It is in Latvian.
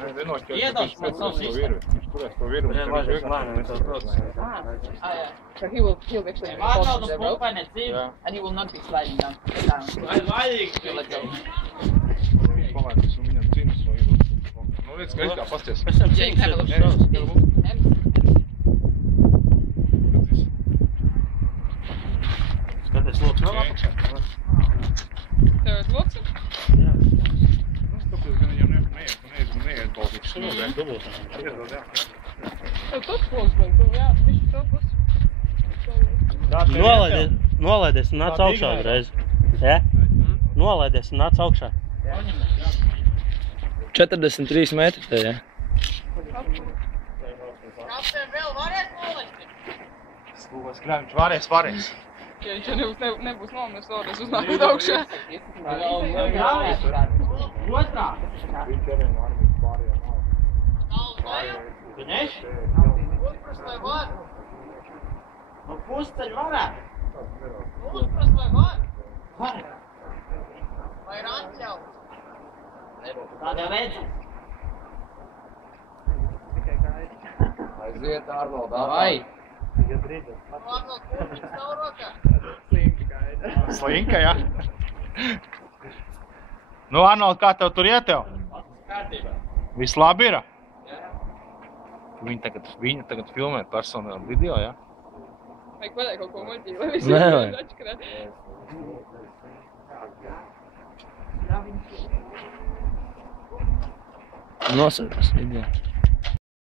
Iedos pēc savas izteikti. Vajadzēs lēnām, ja tev rodas. Yeah. So he'll actually Pārbaudu follow the rope, pupeni dzīvi. and he will not be sliding down. Vai vaļīgi. He'll let go. Palaidis un viņam cīnas no iedos. Nu, redz, ka kā pasties. Pēc tam Yeah, you can have a look. cīņas Skaties, loks nav apakšā. Tev ir loks? Jā. Tāpēc gan viņam neiet baltīgs. Tur ir dubultā. Iedod, jā. Tev tas loks, bet tu, jā, visu to pusi. Nolaidies un nāc augšā uzreiz. Ja? Nolaidies un nāc augšā. 43 metri te, ja? Kapten vēl varēs nolaisti? Skūpās krājuši, varēs. Ja viņš nebūs nomest vēlreiz uznākt augšā. Otrā. Viņš arī no armijas pārējā nav. Tālu leju. Tu neši? Uzpras vai var? No pusceļ varētu. Uzpras vai var? Var. Vai ir atļauts? Tādā redzi. Aiziet, Arnold, Vai? Arnold, kurš savu rokā? Slinka, jā? Nu, Arnold, kā tev tur iet tev? Kārtībā. Viss labi ir? Viņa tagad filmē personālu video, jā? Vajag pateikt kaut ko muļķīgi, lai visi Nē, varētu vai. atškarēt. Nosarās video.